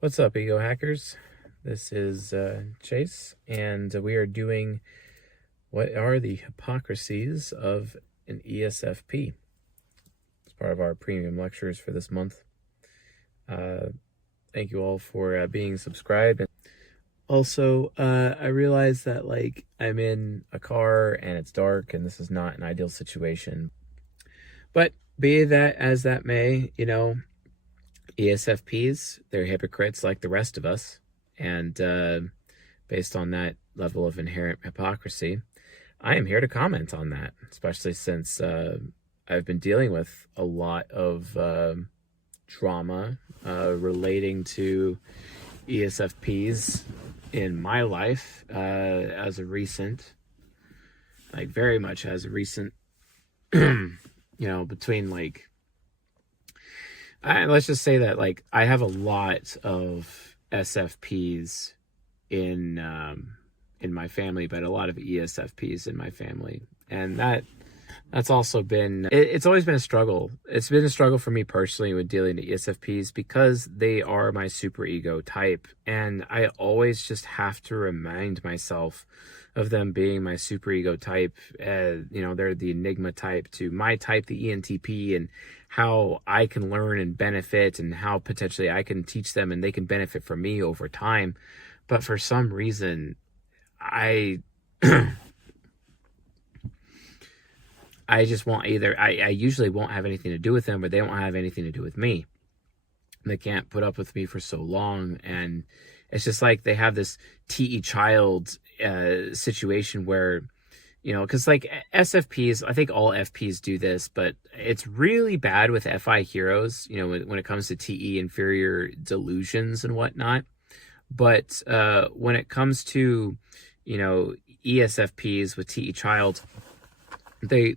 What's up, ego hackers? This is Chase, and we are doing what are the hypocrisies of an ESFP. It's part of our premium lectures for this month. Thank you all for being subscribed. Also, I realize that I'm in a car and it's dark, and this is not an ideal situation. But be that as that may, ESFPs, they're hypocrites like the rest of us. And based on that level of inherent hypocrisy, I am here to comment on that, especially since I've been dealing with a lot of drama relating to ESFPs in my life as a recent, very much as a recent, between let's just say that I have a lot of SFPs in my family, but a lot of ESFPs in my family, and that's also been it's always been a struggle. It's been a struggle for me personally with dealing with ESFPs because they are my super ego type, and I always just have to remind myself of them being my super ego type. They're the enigma type to my type, the ENTP, and how I can learn and benefit, and how potentially I can teach them and they can benefit from me over time. But for some reason, I just won't either. I usually won't have anything to do with them, or they won't have anything to do with me. They can't put up with me for so long, and it's just like they have this TE child situation where, because SFPs, I think all FPs do this, but it's really bad with FI heroes, when it comes to TE inferior delusions and whatnot. But when it comes to, ESFPs with TE child, the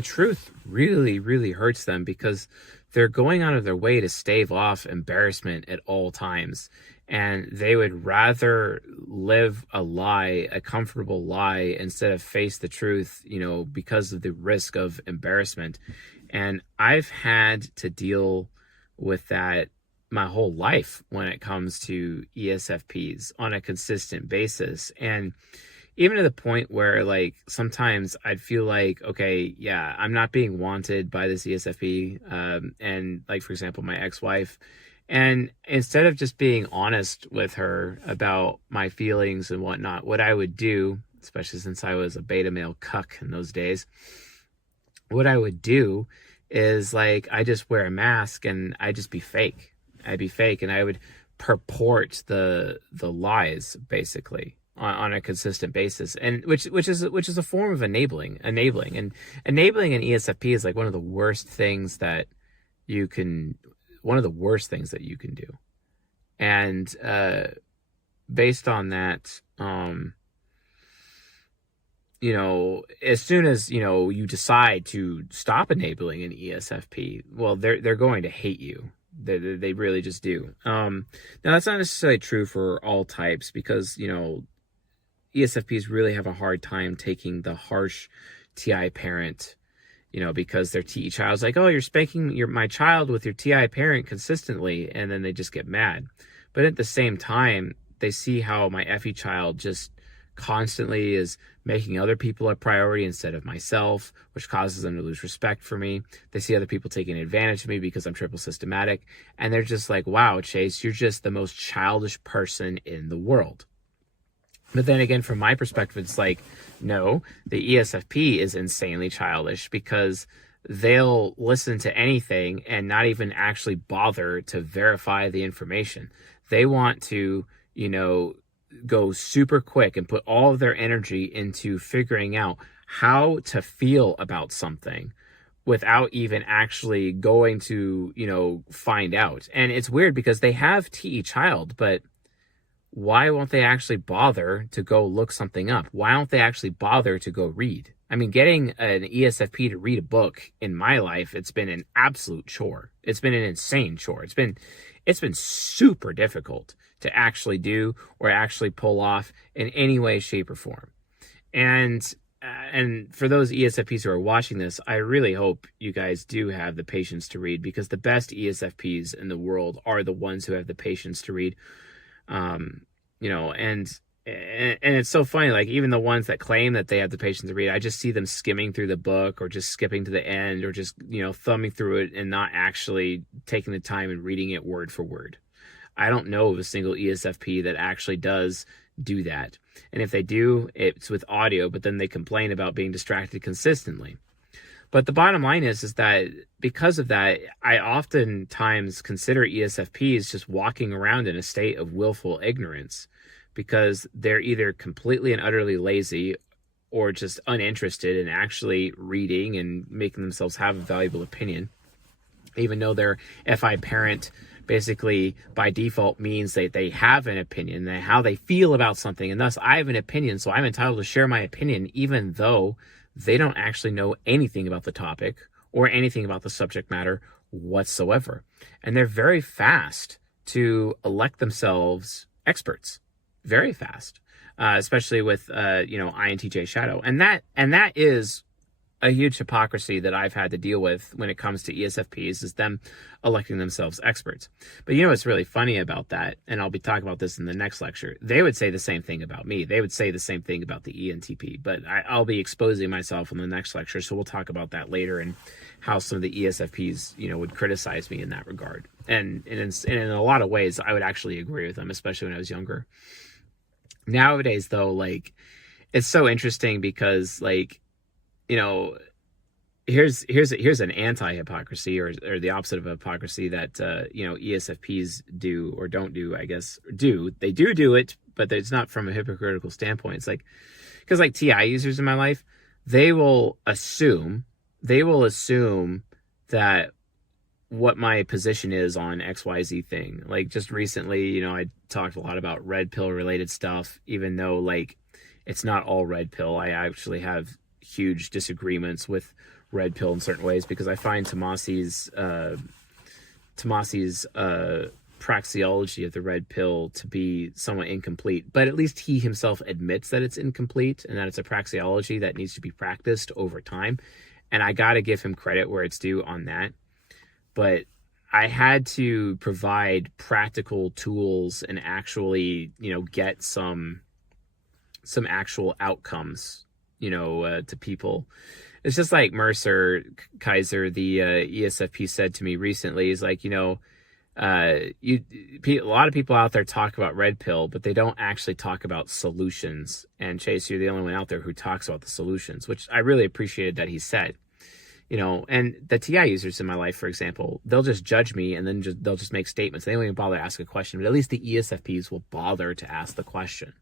truth really, really hurts them because they're going out of their way to stave off embarrassment at all times. And they would rather live a lie, a comfortable lie, instead of face the truth, because of the risk of embarrassment. And I've had to deal with that my whole life when it comes to ESFPs on a consistent basis. And even to the point where sometimes I'd feel okay, yeah, I'm not being wanted by this ESFP. And for example, my ex-wife, and instead of just being honest with her about my feelings and whatnot, what I would do, especially since I was a beta male cuck in those days, what I would do is I just wear a mask and I'd just be fake. I'd be fake, and I would purport the lies basically on a consistent basis, and which is a form of enabling and enabling an ESFP is one of the worst things that you can do. And based on that, as soon as you decide to stop enabling an ESFP, well, they're going to hate you. They really just do. Now that's not necessarily true for all types, because ESFPs really have a hard time taking the harsh TI parent, because their TE child's oh, you're spanking my child with your TI parent consistently, and then they just get mad. But at the same time, they see how my FE child just constantly is making other people a priority instead of myself, which causes them to lose respect for me. They see other people taking advantage of me because I'm triple systematic, and they're just wow, Chase, you're just the most childish person in the world. But then again, from my perspective, it's no, the ESFP is insanely childish, because they'll listen to anything and not even actually bother to verify the information. They want to, go super quick and put all of their energy into figuring out how to feel about something without even actually going to, find out. And it's weird because they have TE child, but why won't they actually bother to go look something up? Why don't they actually bother to go read? I mean, getting an ESFP to read a book in my life, it's been an absolute chore. It's been an insane chore. It's been super difficult to actually do or actually pull off in any way, shape, or form. And and for those ESFPs who are watching this, I really hope you guys do have the patience to read, because the best ESFPs in the world are the ones who have the patience to read. And it's so funny, like even the ones that claim that they have the patience to read, I just see them skimming through the book, or just skipping to the end, or just, thumbing through it and not actually taking the time and reading it word for word. I don't know of a single ESFP that actually does do that. And if they do, it's with audio, but then they complain about being distracted consistently. But the bottom line is that because of that, I oftentimes consider ESFPs just walking around in a state of willful ignorance, because they're either completely and utterly lazy, or just uninterested in actually reading and making themselves have a valuable opinion, even though their FI parent basically by default means that they have an opinion, that how they feel about something, and thus I have an opinion, so I'm entitled to share my opinion, even though they don't actually know anything about the topic or anything about the subject matter whatsoever. And they're very fast to elect themselves experts, very fast, especially with INTJ shadow, and that is a huge hypocrisy that I've had to deal with when it comes to ESFPs, is them electing themselves experts. But what's really funny about that, and I'll be talking about this in the next lecture, they would say the same thing about me. They would say the same thing about the ENTP, but I'll be exposing myself in the next lecture, so we'll talk about that later, and how some of the ESFPs, would criticize me in that regard. And in a lot of ways, I would actually agree with them, especially when I was younger. Nowadays, though, like, it's so interesting because, like, here's an anti-hypocrisy, or the opposite of hypocrisy that ESFPs do or don't do. I guess they do it, but it's not from a hypocritical standpoint. It's like, because like TI users in my life, they will assume that what my position is on XYZ thing. Like just recently, I talked a lot about red pill related stuff, even though like it's not all red pill. I actually have huge disagreements with red pill in certain ways, because I find Tomasi's praxeology of the red pill to be somewhat incomplete, but at least he himself admits that it's incomplete and that it's a praxeology that needs to be practiced over time. And I got to give him credit where it's due on that. But I had to provide practical tools and actually, get some actual outcomes, to people. It's just like Mercer Kaiser, the ESFP, said to me recently. He's like, a lot of people out there talk about red pill, but they don't actually talk about solutions. And Chase, you're the only one out there who talks about the solutions, which I really appreciated that he said. And the TI users in my life, for example, they'll just judge me, and then they'll just make statements. They don't even bother to ask a question, but at least the ESFPs will bother to ask the question.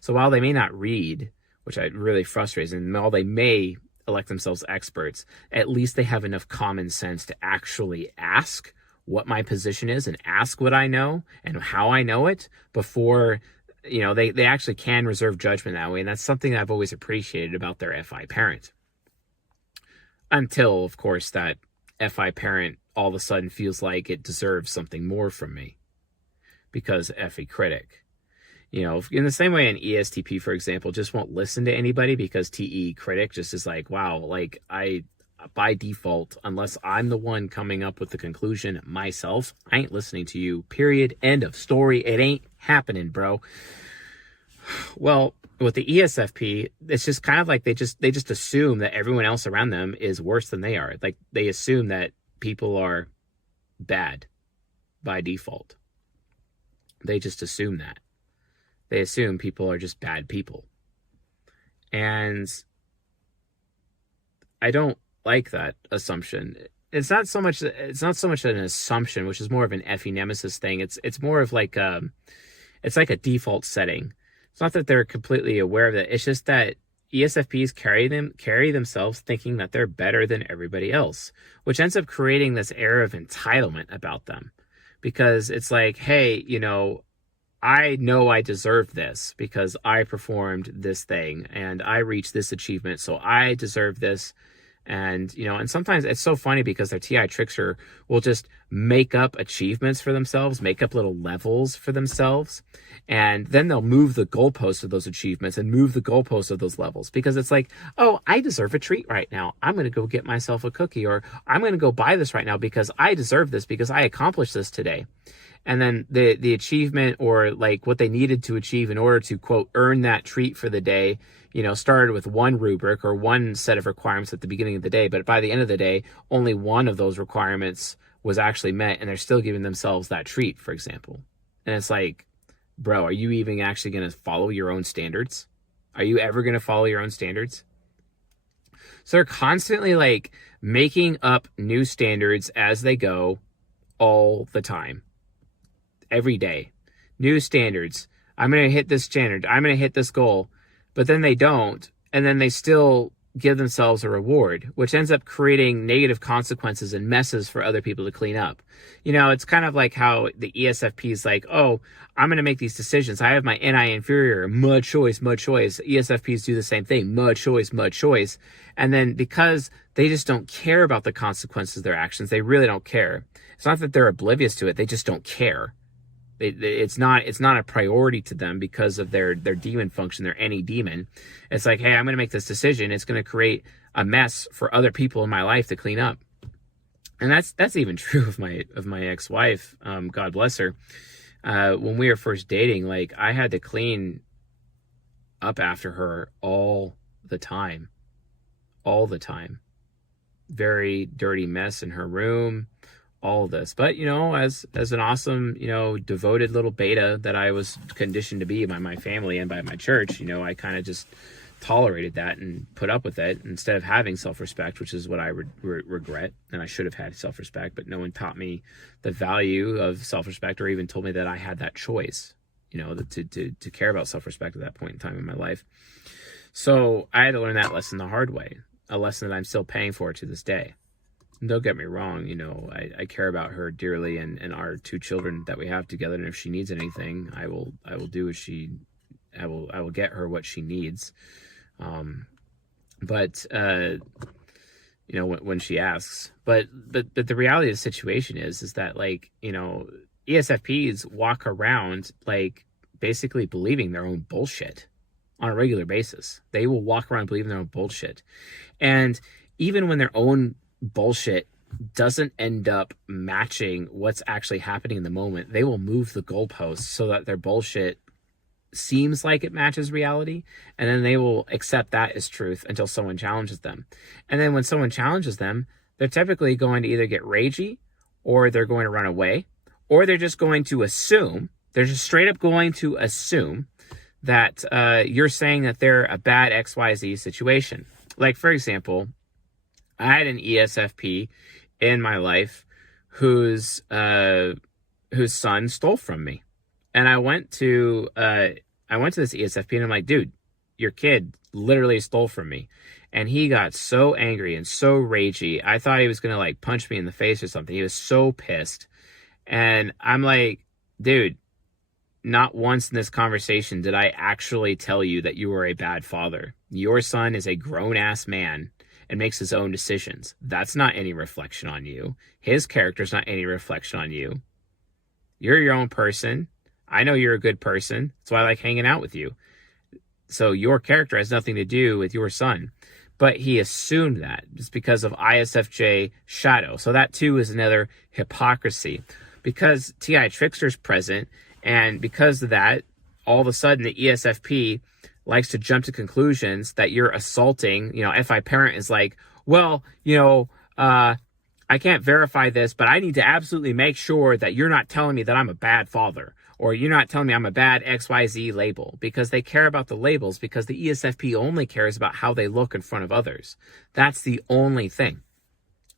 So while they may not read, which really frustrates, and while they may elect themselves experts, at least they have enough common sense to actually ask what my position is and ask what I know and how I know it before, they actually can reserve judgment that way. And that's something that I've always appreciated about their FI parent. Until, of course, that FI parent all of a sudden feels like it deserves something more from me because FE critic. In the same way an ESTP, for example, just won't listen to anybody because TE critic just is like, wow, like by default, unless I'm the one coming up with the conclusion myself, I ain't listening to you, period, end of story. It ain't happening, bro. Well, with the ESFP, it's just kind of like they just assume that everyone else around them is worse than they are. Like they assume that people are bad by default. They just assume that. They assume people are just bad people. And I don't like that assumption. It's not so much an assumption, which is more of an FE nemesis thing. It's more of like it's like a default setting. It's not that they're completely aware of it. It's just that ESFPs carry themselves thinking that they're better than everybody else, which ends up creating this air of entitlement about them, because it's like, hey, I know I deserve this because I performed this thing and I reached this achievement, so I deserve this. And, and sometimes it's so funny because their TI trickster will just make up achievements for themselves, make up little levels for themselves. And then they'll move the goalposts of those achievements and move the goalposts of those levels, because it's like, oh, I deserve a treat right now. I'm going to go get myself a cookie, or I'm going to go buy this right now because I deserve this, because I accomplished this today. And then the achievement, or like what they needed to achieve in order to, quote, earn that treat for the day, started with one rubric or one set of requirements at the beginning of the day. But by the end of the day, only one of those requirements was actually met, and they're still giving themselves that treat, for example. And it's like, bro, are you even actually going to follow your own standards? Are you ever going to follow your own standards? So they're constantly like making up new standards as they go, all the time. Every day. New standards. I'm going to hit this standard. I'm going to hit this goal. But then they don't. And then they still give themselves a reward, which ends up creating negative consequences and messes for other people to clean up. It's kind of like how the ESFP is like, oh, I'm going to make these decisions. I have my NI inferior, mud choice, mud choice. ESFPs do the same thing, mud choice, mud choice. And then because they just don't care about the consequences of their actions, they really don't care. It's not that they're oblivious to it. They just don't care. It's not a priority to them because of their demon function, their any demon. It's like, hey, I'm going to make this decision. It's going to create a mess for other people in my life to clean up. And that's even true of my ex-wife. God bless her. When we were first dating, like, I had to clean up after her all the time. Very dirty mess in her room. All of this. But, as an awesome, devoted little beta that I was conditioned to be by my family and by my church, I kind of just tolerated that and put up with it instead of having self-respect, which is what I regret. And I should have had self-respect, but no one taught me the value of self-respect, or even told me that I had that choice, to care about self-respect at that point in time in my life. So I had to learn that lesson the hard way, a lesson that I'm still paying for to this day. Don't get me wrong, I care about her dearly, and our two children that we have together. And if she needs anything, I will do what I will get her what she needs. But when she asks, but the reality of the situation is that, like, ESFPs walk around like basically believing their own bullshit on a regular basis. They will walk around believing their own bullshit. And even when their own bullshit doesn't end up matching what's actually happening in the moment, they will move the goalposts so that their bullshit seems like it matches reality, and then they will accept that as truth until someone challenges them. And then when someone challenges them, they're typically going to either get ragey, or they're going to run away, or they're just going to assume, they're just straight up going to assume that you're saying that they're a bad XYZ situation. Like, for example, I had an ESFP in my life whose son stole from me. And I went to this ESFP and I'm like, dude, your kid literally stole from me. And he got so angry and so ragey. I thought he was going to like punch me in the face or something. He was so pissed. And I'm like, dude, not once in this conversation did I actually tell you that you were a bad father. Your son is a grown-ass man and makes his own decisions. That's not any reflection on you. His character's not any reflection on you. You're your own person. I know you're a good person. That's why I like hanging out with you. So your character has nothing to do with your son. But he assumed that just because of ISFJ shadow. So that too is another hypocrisy. Because TI trickster's present, and because of that, all of a sudden the ESFP likes to jump to conclusions that you're assaulting. FI parent is like, well, I can't verify this, but I need to absolutely make sure that you're not telling me that I'm a bad father, or you're not telling me I'm a bad XYZ label, because they care about the labels, because the ESFP only cares about how they look in front of others. That's the only thing.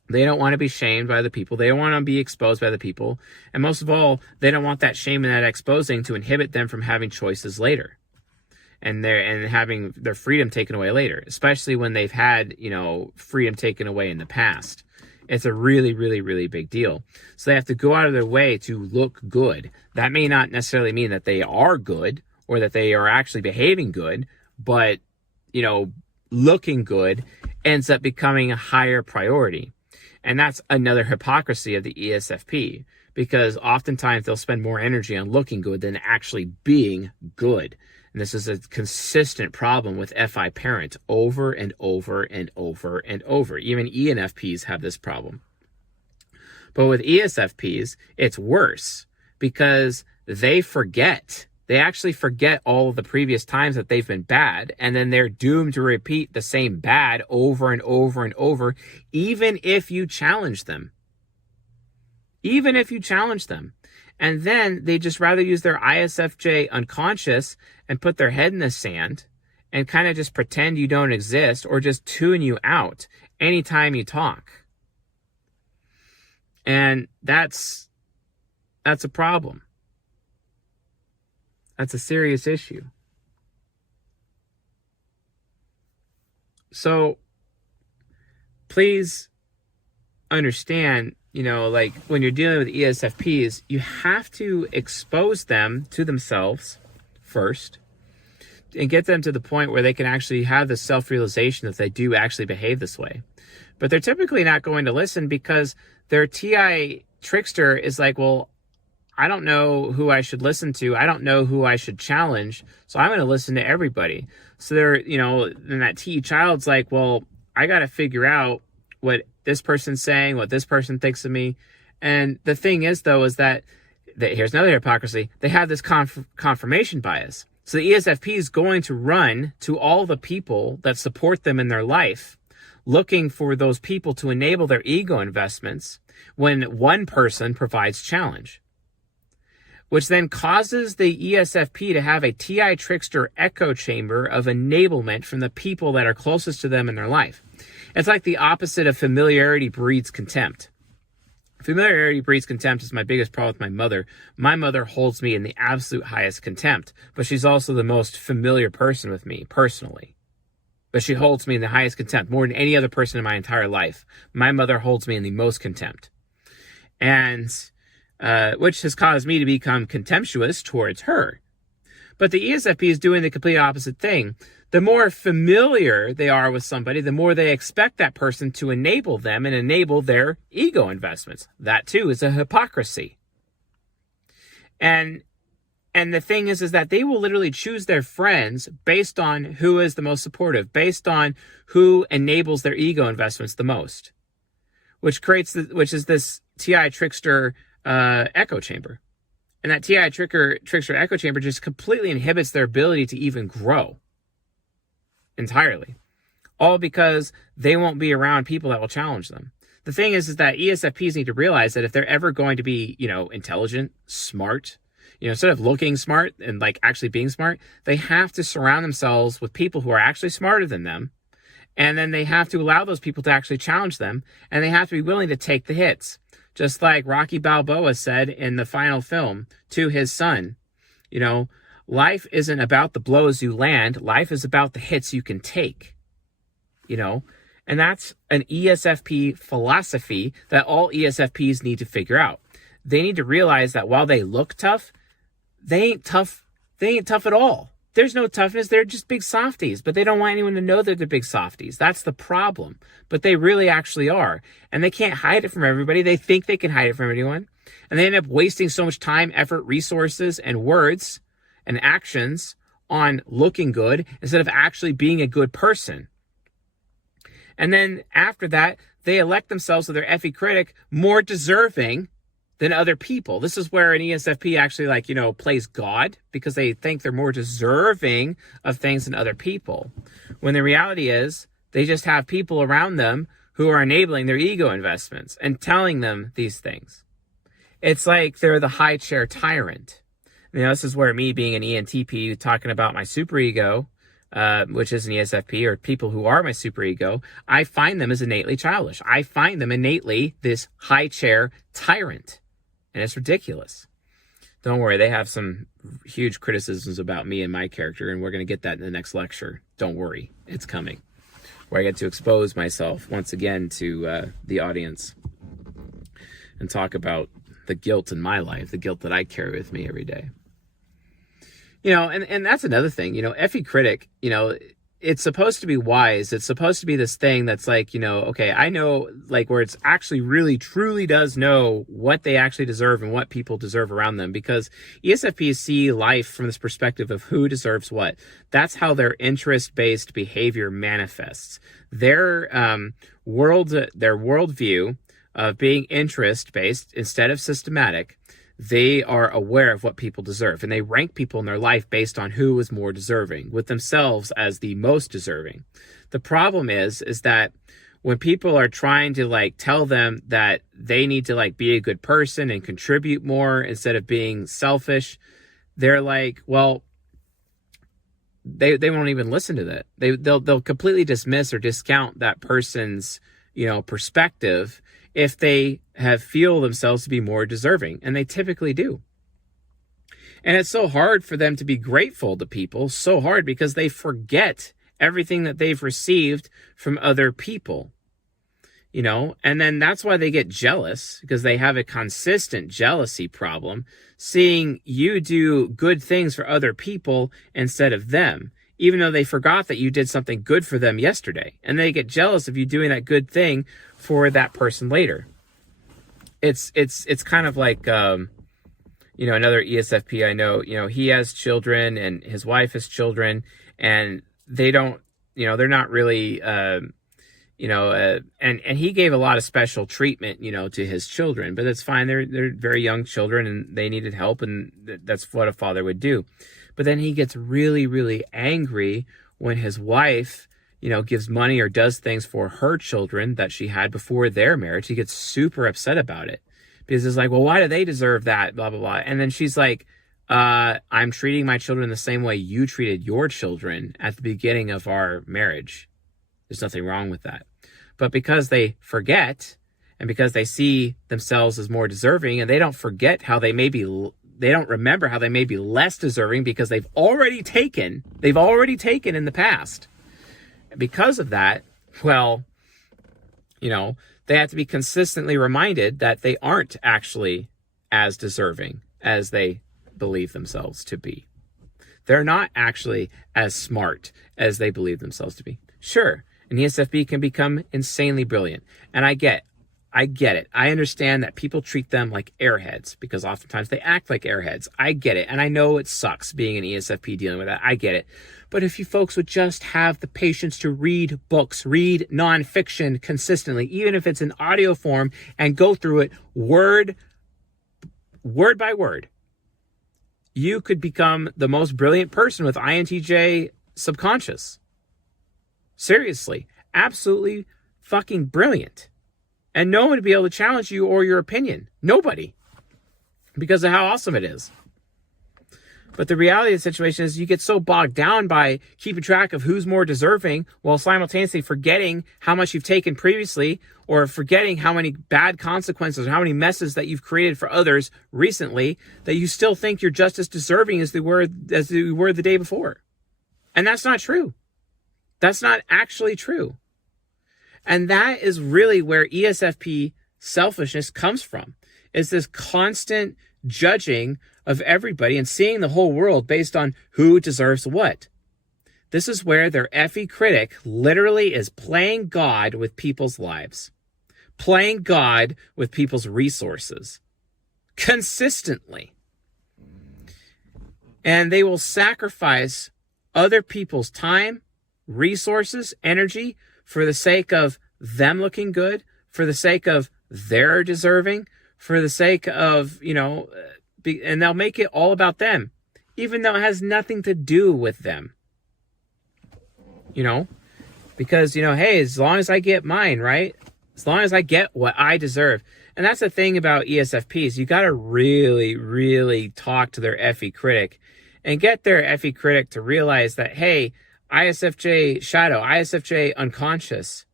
They don't want to be shamed by the people. They don't want to be exposed by the people. And most of all, they don't want that shame and that exposing to inhibit them from having choices later. And having their freedom taken away later, especially when they've had, freedom taken away in the past. It's a really, really, really big deal. So they have to go out of their way to look good. That may not necessarily mean that they are good or that they are actually behaving good, but, looking good ends up becoming a higher priority. And that's another hypocrisy of the ESFP, because oftentimes they'll spend more energy on looking good than actually being good. And this is a consistent problem with FI parents over and over and over and over. Even ENFPs have this problem. But with ESFPs, it's worse because they forget. They actually forget all of the previous times that they've been bad, and then they're doomed to repeat the same bad over and over and over, even if you challenge them. Even if you challenge them. And then they just rather use their ISFJ unconscious and put their head in the sand and kind of just pretend you don't exist, or just tune you out anytime you talk. And that's a problem. That's a serious issue. So please understand, like when you're dealing with ESFPs, you have to expose them to themselves first and get them to the point where they can actually have the self-realization that they do actually behave this way. But they're typically not going to listen because their TI trickster is like, well, I don't know who I should listen to. I don't know who I should challenge. So I'm going to listen to everybody. So they're, then that TE child's like, well, I got to figure out what this person's saying, what this person thinks of me. And the thing is, though, is that here's another hypocrisy. They have this confirmation bias. So the ESFP is going to run to all the people that support them in their life, looking for those people to enable their ego investments when one person provides challenge, which then causes the ESFP to have a TI trickster echo chamber of enablement from the people that are closest to them in their life. It's like the opposite of familiarity breeds contempt. Familiarity breeds contempt is my biggest problem with my mother. My mother holds me in the absolute highest contempt, but she's also the most familiar person with me personally. But she holds me in the highest contempt, more than any other person in my entire life. My mother holds me in the most contempt. And which has caused me to become contemptuous towards her. But the ESFP is doing the complete opposite thing. The more familiar they are with somebody, the more they expect that person to enable them and enable their ego investments. That too is a hypocrisy. And the thing is that they will literally choose their friends based on who is the most supportive, based on who enables their ego investments the most, which is this TI trickster echo chamber. And that TI trickster echo chamber just completely inhibits their ability to even grow entirely. All because they won't be around people that will challenge them. The thing is that ESFPs need to realize that if they're ever going to be, intelligent, smart, instead of looking smart and like actually being smart, they have to surround themselves with people who are actually smarter than them. And then they have to allow those people to actually challenge them. And they have to be willing to take the hits. Just like Rocky Balboa said in the final film to his son, life isn't about the blows you land. Life is about the hits you can take, and that's an ESFP philosophy that all ESFPs need to figure out. They need to realize that while they look tough, they ain't tough. They ain't tough at all. There's no toughness. They're just big softies, but they don't want anyone to know that they're big softies. That's the problem. But they really actually are. And they can't hide it from everybody. They think they can hide it from anyone. And they end up wasting so much time, effort, resources, and words and actions on looking good instead of actually being a good person. And then after that, they elect themselves as their FE critic more deserving than other people. This is where an ESFP actually plays God, because they think they're more deserving of things than other people. When the reality is they just have people around them who are enabling their ego investments and telling them these things. It's like they're the high chair tyrant. This is where me being an ENTP talking about my superego, which is an ESFP, or people who are my superego, I find them as innately childish. I find them innately this high chair tyrant. And it's ridiculous. Don't worry, they have some huge criticisms about me and my character, and we're going to get that in the next lecture. Don't worry, it's coming. Where I get to expose myself once again to the audience and talk about the guilt in my life, the guilt that I carry with me every day. And that's another thing, FE critic, it's supposed to be wise. It's supposed to be this thing that's like, okay, I know, like, where it's actually really truly does know what they actually deserve and what people deserve around them, because ESFPs see life from this perspective of who deserves what. That's how their interest-based behavior manifests. Their worldview of being interest-based instead of systematic, they are aware of what people deserve, and they rank people in their life based on who is more deserving, with themselves as the most deserving. The problem is that when people are trying to like tell them that they need to like be a good person and contribute more instead of being selfish, they're like, well, they won't even listen to that. They'll completely dismiss or discount that person's, perspective if they feel themselves to be more deserving, and they typically do. And it's so hard for them to be grateful to people, so hard, because they forget everything that they've received from other people, and then that's why they get jealous, because they have a consistent jealousy problem, seeing you do good things for other people instead of them, even though they forgot that you did something good for them yesterday, and they get jealous of you doing that good thing for that person later. It's kind of like, another ESFP I know, he has children and his wife has children, and they don't, they're not really, and he gave a lot of special treatment, to his children, but it's fine. They're very young children and they needed help, and that's what a father would do. But then he gets really, really angry when his wife, gives money or does things for her children that she had before their marriage. He gets super upset about it because it's like, well, why do they deserve that? Blah, blah, blah. And then she's like, I'm treating my children the same way you treated your children at the beginning of our marriage. There's nothing wrong with that. But because they forget, and because they see themselves as more deserving, and they don't remember how they may be less deserving because they've already taken in the past. Because of that, well, they have to be consistently reminded that they aren't actually as deserving as they believe themselves to be. They're not actually as smart as they believe themselves to be. Sure, an ESFP can become insanely brilliant, and I get it. I understand that people treat them like airheads because oftentimes they act like airheads. I get it. And I know it sucks being an ESFP dealing with that. I get it. But if you folks would just have the patience to read books, read nonfiction consistently, even if it's in audio form, and go through it word by word, you could become the most brilliant person with INTJ subconscious. Seriously. Absolutely fucking brilliant. And no one would be able to challenge you or your opinion. Nobody. Because of how awesome it is. But the reality of the situation is you get so bogged down by keeping track of who's more deserving while simultaneously forgetting how much you've taken previously, or forgetting how many bad consequences or how many messes that you've created for others recently, that you still think you're just as deserving as you were the day before. And that's not true. That's not actually true. And that is really where ESFP selfishness comes from. It's this constant judging of everybody and seeing the whole world based on who deserves what. This is where their FE critic literally is playing God with people's lives, playing God with people's resources consistently. And they will sacrifice other people's time, resources, energy for the sake of them looking good, for the sake of their deserving, for the sake of, and they'll make it all about them, even though it has nothing to do with them. Because, hey, as long as I get mine, right? As long as I get what I deserve. And that's the thing about ESFPs. You got to really, really talk to their FE critic and get their FE critic to realize that, hey, ISFJ shadow, ISFJ unconscious,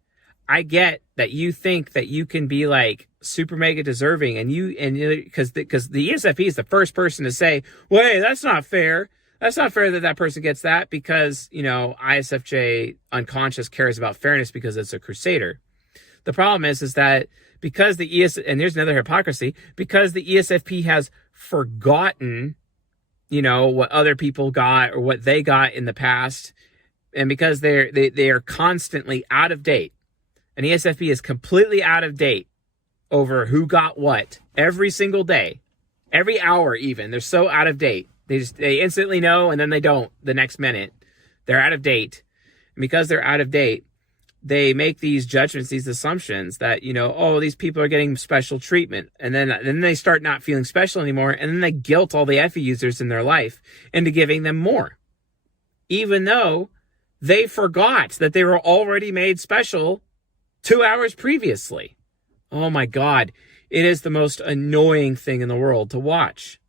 I get that you think that you can be like super mega deserving, and because the ESFP is the first person to say, well, hey, that's not fair. That's not fair that person gets that, because, ISFJ unconscious cares about fairness because it's a crusader. The problem is that because and there's another hypocrisy, because the ESFP has forgotten, what other people got or what they got in the past, And because they are constantly out of date, an ESFP is completely out of date over who got what every single day, every hour even. They're so out of date. They instantly know, and then they don't the next minute. They're out of date. And because they're out of date, they make these judgments, these assumptions that, oh, these people are getting special treatment. And then they start not feeling special anymore. And then they guilt all the FE users in their life into giving them more, even though they forgot that they were already made special 2 hours previously. Oh my God. It is the most annoying thing in the world to watch.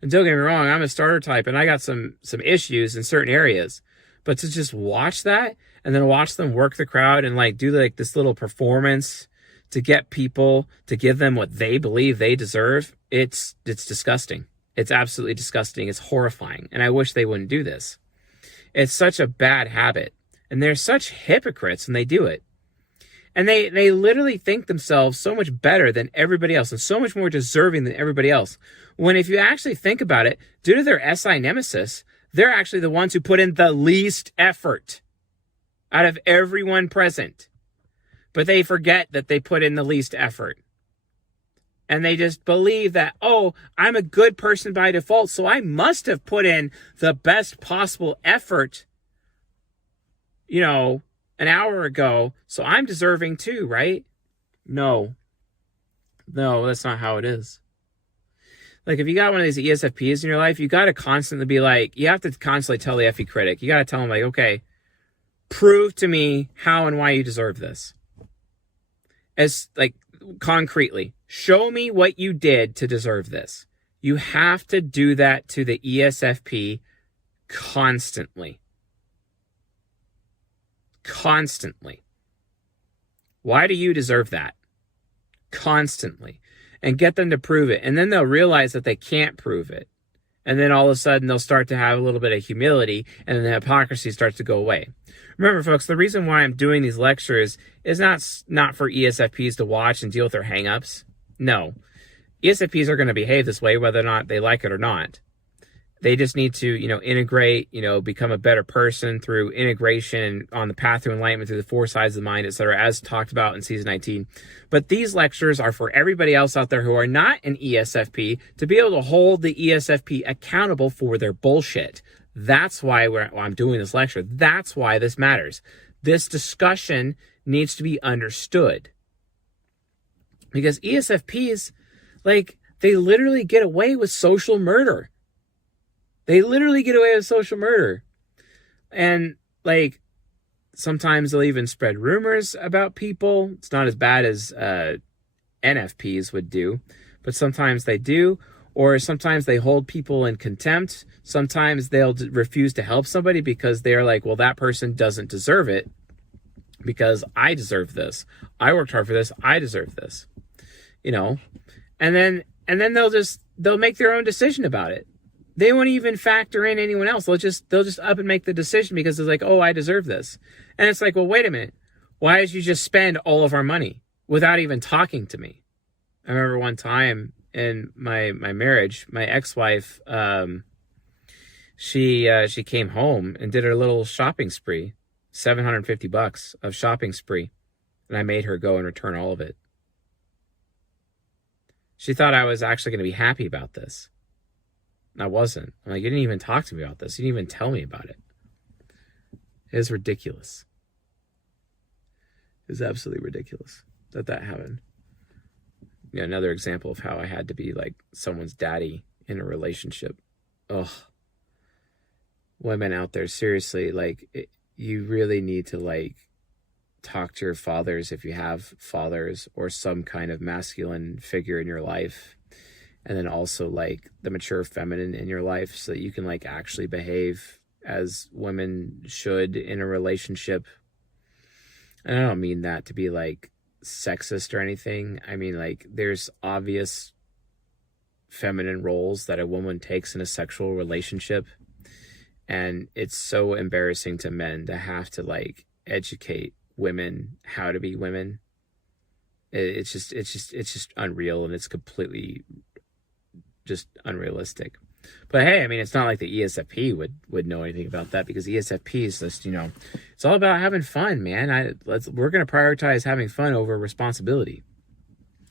And don't get me wrong, I'm a starter type and I got some issues in certain areas. But to just watch that and then watch them work the crowd and do this little performance to get people to give them what they believe they deserve, it's disgusting. It's absolutely disgusting. It's horrifying. And I wish they wouldn't do this. It's such a bad habit. And they're such hypocrites when they do it. And they literally think themselves so much better than everybody else and so much more deserving than everybody else. When if you actually think about it, due to their SI nemesis, they're actually the ones who put in the least effort out of everyone present. But they forget that they put in the least effort. And they just believe that, oh, I'm a good person by default, so I must have put in the best possible effort, an hour ago, so I'm deserving too, right? No, that's not how it is. If you got one of these ESFPs in your life, you got to constantly be you have to constantly tell the FE critic. You got to tell them okay, prove to me how and why you deserve this. As concretely, show me what you did to deserve this. You have to do that to the ESFP constantly. Constantly. Why do you deserve that? Constantly. And get them to prove it. And then they'll realize that they can't prove it. And then all of a sudden they'll start to have a little bit of humility and then the hypocrisy starts to go away. Remember, folks, the reason why I'm doing these lectures is not for ESFPs to watch and deal with their hangups. No. ESFPs are going to behave this way whether or not they like it or not. They just need to, integrate, become a better person through integration on the path to enlightenment through the 4 sides of the mind, etc., as talked about in season 19. But these lectures are for everybody else out there who are not an ESFP to be able to hold the ESFP accountable for their bullshit. That's why I'm doing this lecture. That's why this matters. This discussion needs to be understood. Because ESFPs, they literally get away with social murder. They literally get away with social murder. And, sometimes they'll even spread rumors about people. It's not as bad as NFPs would do. But sometimes they do. Or sometimes they hold people in contempt. Sometimes they'll refuse to help somebody because they're well, that person doesn't deserve it. Because I deserve this. I worked hard for this. I deserve this. And then they'll make their own decision about it. They won't even factor in anyone else. They'll just up and make the decision because it's oh, I deserve this. And it's well, wait a minute. Why did you just spend all of our money without even talking to me? I remember one time in my marriage, my ex-wife, she came home and did her little shopping spree, $750 of shopping spree. And I made her go and return all of it. She thought I was actually going to be happy about this. And I wasn't. I'm you didn't even talk to me about this. You didn't even tell me about it. It is ridiculous. It's absolutely ridiculous that happened. Another example of how I had to be someone's daddy in a relationship. Ugh. Women out there, seriously, you really need to talk to your fathers if you have fathers or some kind of masculine figure in your life. And then also the mature feminine in your life so that you can actually behave as women should in a relationship. And I don't mean that to be sexist or anything. I mean there's obvious feminine roles that a woman takes in a sexual relationship. And it's so embarrassing to men to have to educate women how to be women. It's just unreal, and it's completely just unrealistic. But hey, I mean, it's not like the ESFP would know anything about that, because ESFP is just, it's all about having fun, man. We're going to prioritize having fun over responsibility,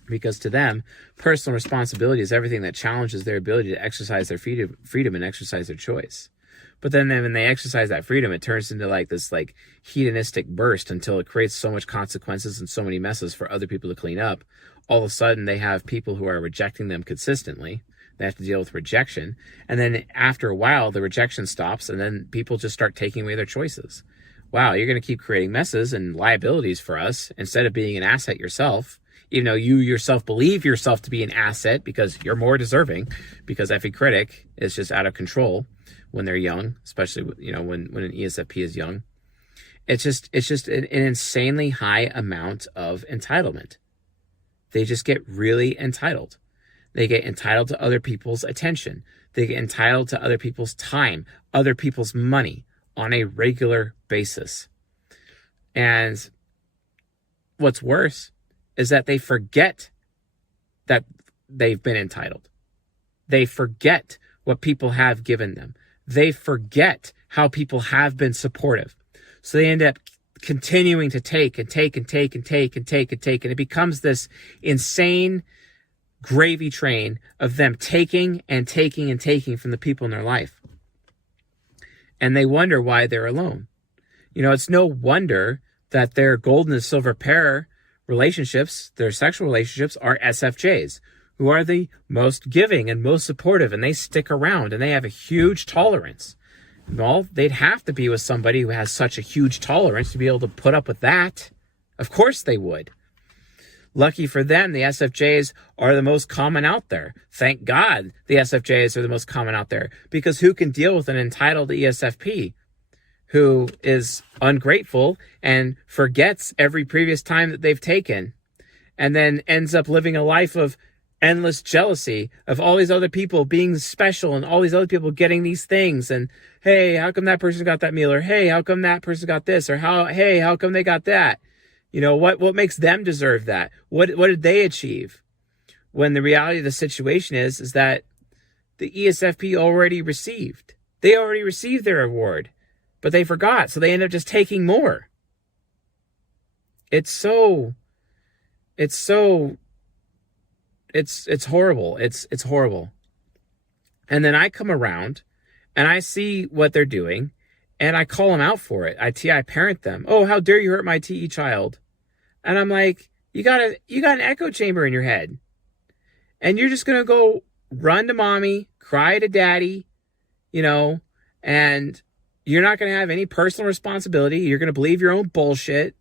because to them, personal responsibility is everything that challenges their ability to exercise their freedom and exercise their choice. But then when they exercise that freedom, it turns into like this like hedonistic burst until it creates so much consequences and so many messes for other people to clean up. All of a sudden, they have people who are rejecting them consistently. They have to deal with rejection. And then after a while, the rejection stops, and then people just start taking away their choices. Wow, you're going to keep creating messes and liabilities for us instead of being an asset yourself, even though you yourself believe yourself to be an asset because you're more deserving, because every critic is just out of control when they're young, especially, when an ESFP is young. It's just an insanely high amount of entitlement. They just get really entitled. They get entitled to other people's attention. They get entitled to other people's time, other people's money on a regular basis. And what's worse is that they forget that they've been entitled. They forget what people have given them. They forget how people have been supportive. So they end up continuing to take and take and take and take and take and take. And it becomes this insane gravy train of them taking and taking and taking from the people in their life. And they wonder why they're alone. It's no wonder that their golden and silver pair relationships, their sexual relationships, are SFJs, who are the most giving and most supportive, and they stick around and they have a huge tolerance. Well, they'd have to be with somebody who has such a huge tolerance to be able to put up with that. Of course they would. Lucky for them, the SFJs are the most common out there. Thank God the SFJs are the most common out there, because who can deal with an entitled ESFP who is ungrateful and forgets every previous time that they've taken, and then ends up living a life of endless jealousy of all these other people being special and all these other people getting these things, and hey, how come that person got that meal, or hey, how come that person got this, or how come they got that? What makes them deserve that? What did they achieve? When the reality of the situation is that the ESFP already received. They already received their reward, but they forgot, so they end up just taking more. It's horrible. It's horrible. And then I come around and I see what they're doing, and I call them out for it. I parent them. Oh, how dare you hurt my TE child? And I'm like, you got an echo chamber in your head. And you're just going to go run to mommy, cry to daddy, and you're not going to have any personal responsibility. You're going to believe your own bullshit.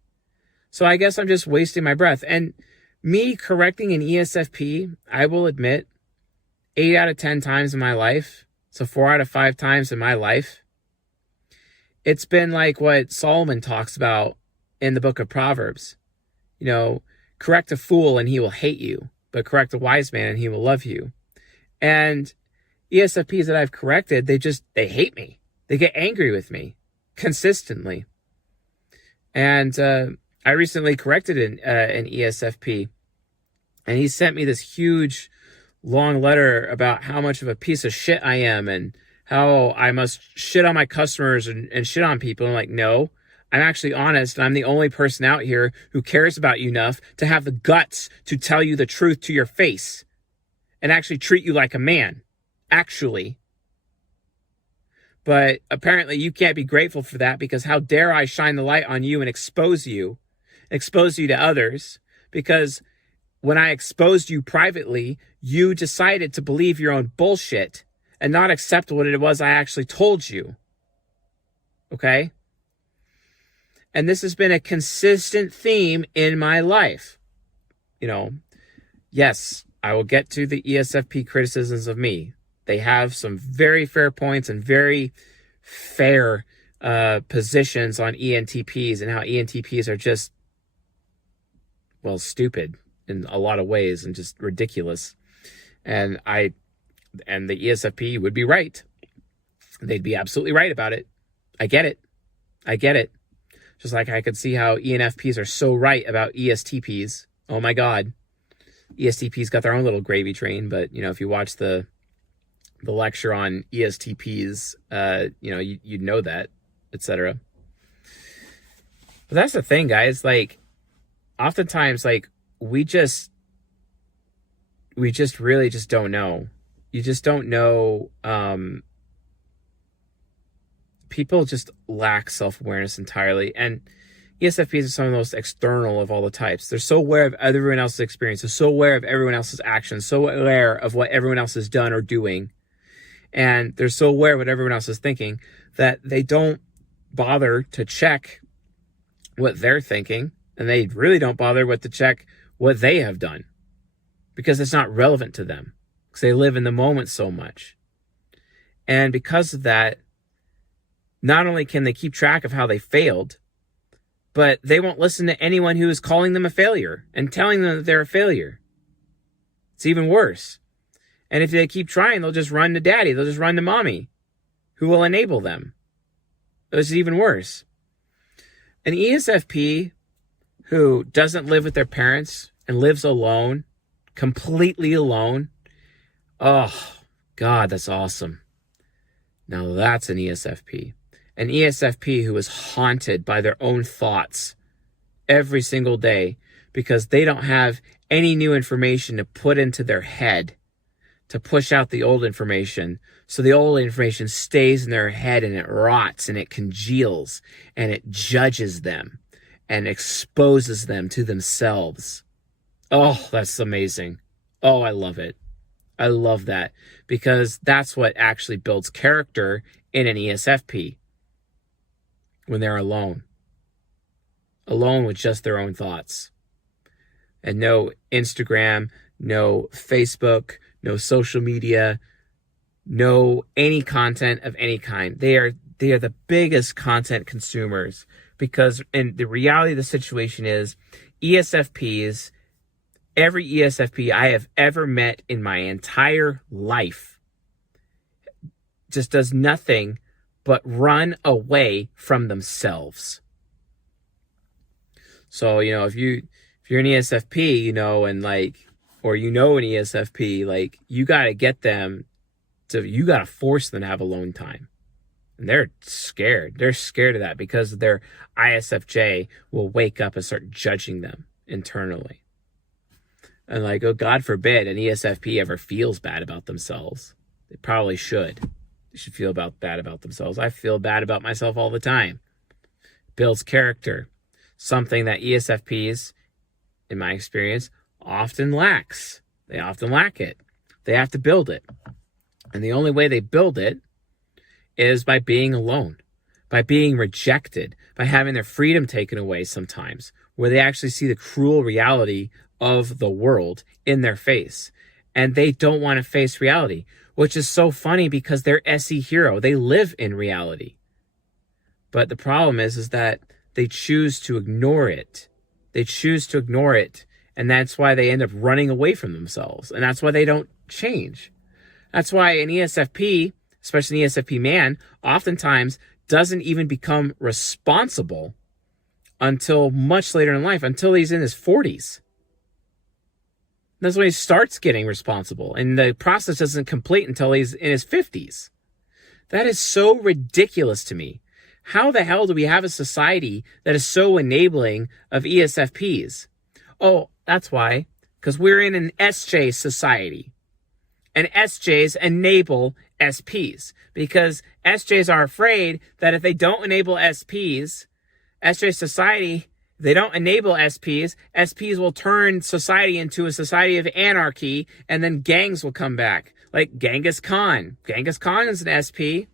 So I guess I'm just wasting my breath. And me correcting an ESFP, I will admit, 8 out of 10 times in my life, so 4 out of 5 times in my life, it's been like what Solomon talks about in the book of Proverbs. Correct a fool and he will hate you, but correct a wise man and he will love you. And ESFPs that I've corrected, they hate me. They get angry with me consistently. And I recently corrected an ESFP, and he sent me this huge, long letter about how much of a piece of shit I am and how I must shit on my customers and shit on people. I'm like, no, I'm actually honest, and I'm the only person out here who cares about you enough to have the guts to tell you the truth to your face and actually treat you like a man, actually. But apparently you can't be grateful for that, because how dare I shine the light on you and expose you to others, because when I exposed you privately, you decided to believe your own bullshit and not accept what it was I actually told you. Okay? And this has been a consistent theme in my life. Yes, I will get to the ESFP criticisms of me. They have some very fair points and very fair positions on ENTPs, and how ENTPs are just, stupid in a lot of ways and just ridiculous. And the ESFP would be right. They'd be absolutely right about it. I get it. Just like I could see how ENFPs are so right about ESTPs. Oh my God. ESTPs got their own little gravy train, but if you watch the the lecture on ESTPs, you'd know that, etc. But that's the thing, guys. Like, oftentimes, like, we just really just don't know. You just don't know. People just lack self-awareness entirely. And ESFPs are some of the most external of all the types. They're so aware of everyone else's experience. They're so aware of everyone else's actions, so aware of what everyone else has done or doing. And they're so aware of what everyone else is thinking that they don't bother to check what they're thinking. And they really don't bother to check what they have done, because it's not relevant to them, because they live in the moment so much. And because of that, not only can they keep track of how they failed, but they won't listen to anyone who is calling them a failure and telling them that they're a failure. It's even worse. And if they keep trying, they'll just run to daddy. They'll just run to mommy, who will enable them. This is even worse. An ESFP who doesn't live with their parents and lives alone, completely alone. Oh, God, that's awesome. Now that's an ESFP. An ESFP who is haunted by their own thoughts every single day because they don't have any new information to put into their head to push out the old information. So the old information stays in their head and it rots and it congeals and it judges them and exposes them to themselves. Oh, that's amazing. Oh, I love it. I love that, because that's what actually builds character in an ESFP when they're alone with just their own thoughts. And no Instagram, no Facebook, no social media, no any content of any kind. They are the biggest content consumers, because in the reality of the situation is ESFPs, every ESFP I have ever met in my entire life just does nothing but run away from themselves. So, if you're an ESFP, and or an ESFP, you got to get them you got to force them to have alone time. And they're scared. They're scared of that because their ISFJ will wake up and start judging them internally. And oh, God forbid an ESFP ever feels bad about themselves. They probably should. They should feel bad about themselves. I feel bad about myself all the time. Builds character. Something that ESFPs, in my experience, often lacks. They often lack it. They have to build it. And the only way they build it is by being alone, by being rejected, by having their freedom taken away sometimes, where they actually see the cruel reality of the world in their face. And they don't want to face reality, which is so funny because they're SE hero. They live in reality. But the problem is that they choose to ignore it. They choose to ignore it. And that's why they end up running away from themselves. And that's why they don't change. That's why an ESFP, especially an ESFP man, oftentimes doesn't even become responsible until much later in life, until he's in his 40s. That's when he starts getting responsible. And the process doesn't complete until he's in his 50s. That is so ridiculous to me. How the hell do we have a society that is so enabling of ESFPs? Oh, that's why. Because we're in an SJ society. And SJs enable SPs. Because SJs are afraid that if they don't enable SPs, SJ society, if they don't enable SPs, SPs will turn society into a society of anarchy, and then gangs will come back. Like Genghis Khan. Genghis Khan is an SP.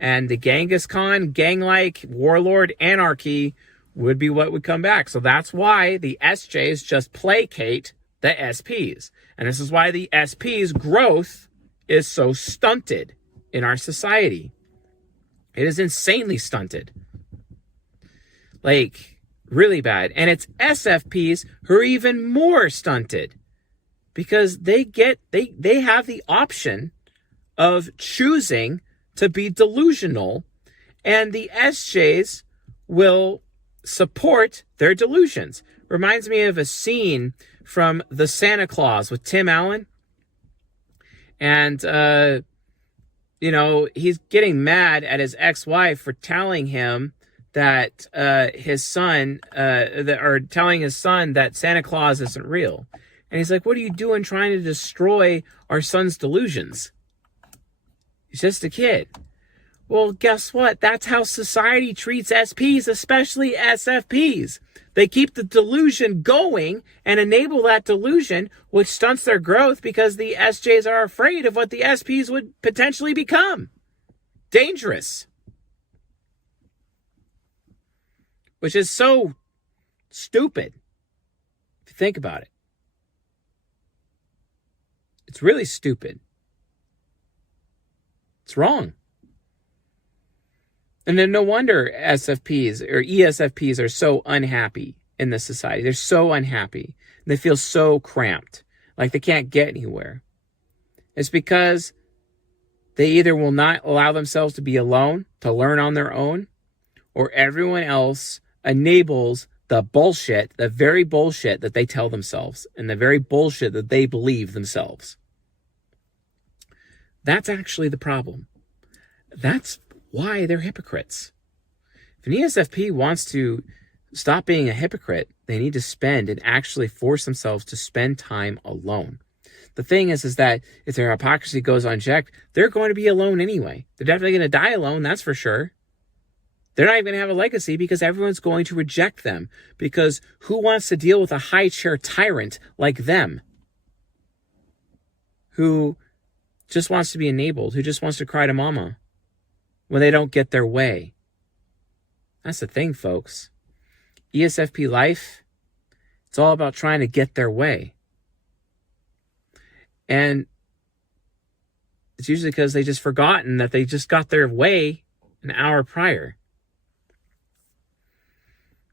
And the Genghis Khan gang-like warlord anarchy would be what would come back. So that's why the SJs just placate the SPs. And this is why the SPs' growth is so stunted in our society. It is insanely stunted. Really bad. And it's SFPs who are even more stunted. Because they have the option of choosing to be delusional, and the SJs will support their delusions. Reminds me of a scene from The Santa Claus with Tim Allen. And he's getting mad at his ex-wife for telling him that his son, or telling his son that Santa Claus isn't real. And he's like, what are you doing trying to destroy our son's delusions? He's just a kid. Well, guess what? That's how society treats SPs, especially SFPs. They keep the delusion going and enable that delusion, which stunts their growth because the SJs are afraid of what the SPs would potentially become. Dangerous. Which is so stupid if you think about it. It's really stupid. It's wrong. And then no wonder SFPs or ESFPs are so unhappy in this society. They're so unhappy. They feel so cramped, like they can't get anywhere. It's because they either will not allow themselves to be alone, to learn on their own, or everyone else enables the bullshit, the very bullshit that they tell themselves and the very bullshit that they believe themselves. That's actually the problem. That's why they're hypocrites. If an ESFP wants to stop being a hypocrite, they need to spend and actually force themselves to spend time alone. The thing is that if their hypocrisy goes unchecked, they're going to be alone anyway. They're definitely going to die alone, that's for sure. They're not even going to have a legacy because everyone's going to reject them. Because who wants to deal with a high chair tyrant like them? Who just wants to be enabled, who just wants to cry to mama when they don't get their way. That's the thing, folks. ESFP life, it's all about trying to get their way. And it's usually because they just forgotten that they just got their way an hour prior.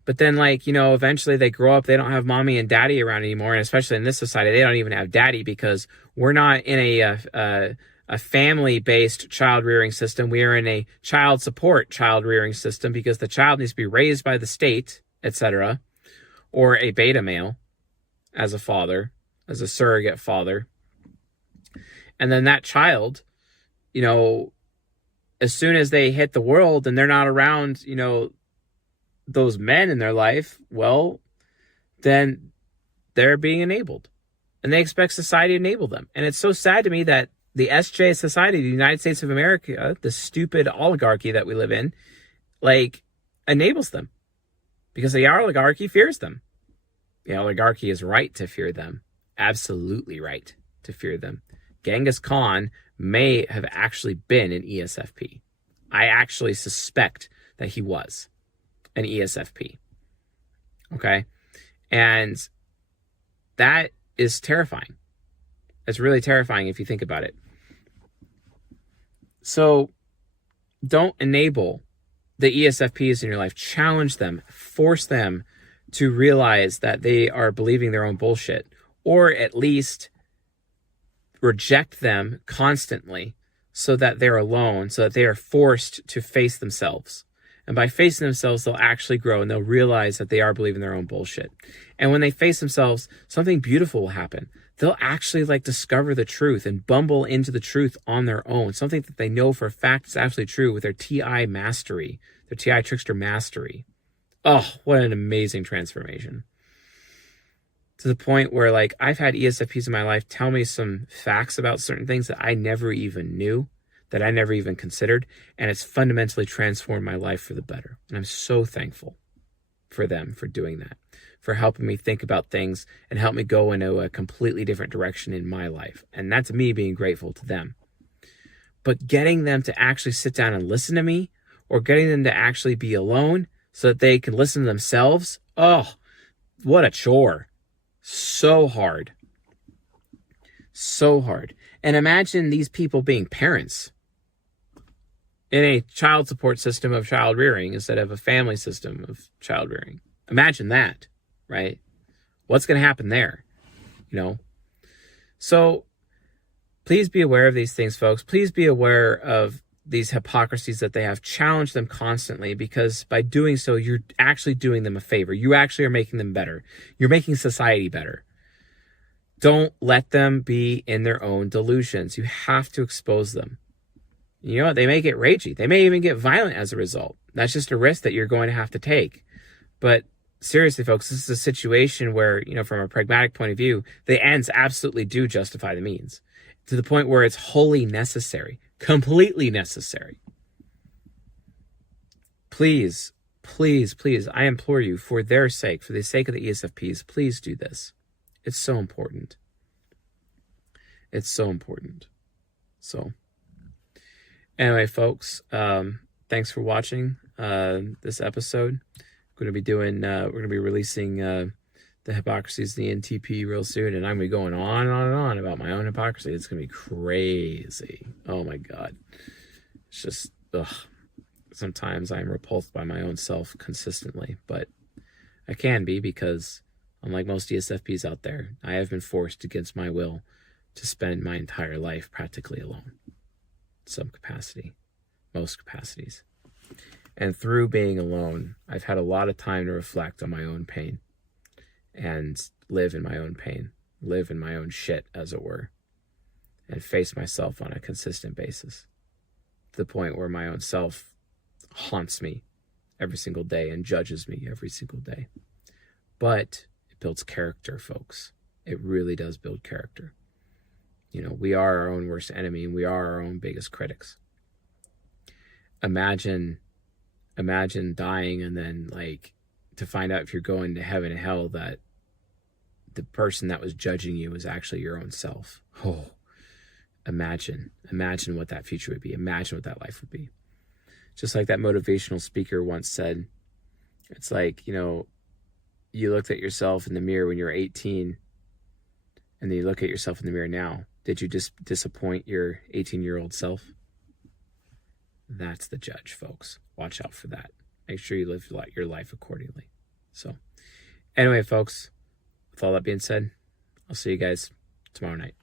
But then, eventually they grow up, they don't have mommy and daddy around anymore. And especially in this society, they don't even have daddy because we're not in a family-based child-rearing system. We are in a child support child-rearing system because the child needs to be raised by the state, etc., or a beta male as a father, as a surrogate father. And then that child, as soon as they hit the world and they're not around, those men in their life, well, then they're being enabled. And they expect society to enable them. And it's so sad to me that the SJ society, the United States of America, the stupid oligarchy that we live in, enables them. Because the oligarchy fears them. The oligarchy is right to fear them. Absolutely right to fear them. Genghis Khan may have actually been an ESFP. I actually suspect that he was an ESFP. Okay? And that is terrifying. It's really terrifying if you think about it. So don't enable the ESFPs in your life. Challenge them. Force them to realize that they are believing their own bullshit. Or at least reject them constantly so that they're alone, so that they are forced to face themselves. And by facing themselves, they'll actually grow and they'll realize that they are believing their own bullshit. And when they face themselves, something beautiful will happen. They'll actually discover the truth and bumble into the truth on their own. Something that they know for a fact is absolutely true with their TI mastery, their TI trickster mastery. Oh, what an amazing transformation. To the point where I've had ESFPs in my life tell me some facts about certain things that I never even knew, that I never even considered, and it's fundamentally transformed my life for the better. And I'm so thankful for them for doing that, for helping me think about things and help me go into a completely different direction in my life. And that's me being grateful to them. But getting them to actually sit down and listen to me, or getting them to actually be alone so that they can listen to themselves, oh, what a chore. So hard. So hard. And imagine these people being parents in a child support system of child rearing instead of a family system of child rearing. Imagine that, right? What's going to happen there? So please be aware of these things, folks. Please be aware of these hypocrisies that they have. Challenge them constantly, because by doing so, you're actually doing them a favor. You actually are making them better. You're making society better. Don't let them be in their own delusions. You have to expose them. You know what? They may get ragey. They may even get violent as a result. That's just a risk that you're going to have to take. But seriously, folks, this is a situation where, from a pragmatic point of view, the ends absolutely do justify the means, to the point where it's wholly necessary, completely necessary. Please, please, please, I implore you, for their sake, for the sake of the ESFPs, please do this. It's so important. It's so important. So, anyway, folks, thanks for watching this episode. We're going to be releasing the Hypocrisies of the ENTP real soon, and I'm going to be going on and on and on about my own hypocrisy. It's going to be crazy. Oh my God. It's just, sometimes I'm repulsed by my own self consistently, but I can be, because unlike most ESFPs out there, I have been forced against my will to spend my entire life practically alone. Some capacity, most capacities. And through being alone, I've had a lot of time to reflect on my own pain and live in my own pain, live in my own shit, as it were, and face myself on a consistent basis, to the point where my own self haunts me every single day and judges me every single day. But it builds character, folks. It really does build character. We are our own worst enemy, and we are our own biggest critics. Imagine dying and then, to find out if you're going to heaven and hell, that the person that was judging you was actually your own self. Oh, imagine what that future would be. Imagine what that life would be. Just like that motivational speaker once said, it's like, you looked at yourself in the mirror when you were 18, and then you look at yourself in the mirror now. Did you just disappoint your 18-year-old self? That's the judge, folks. Watch out for that. Make sure you live your life accordingly. So, anyway, folks, with all that being said, I'll see you guys tomorrow night.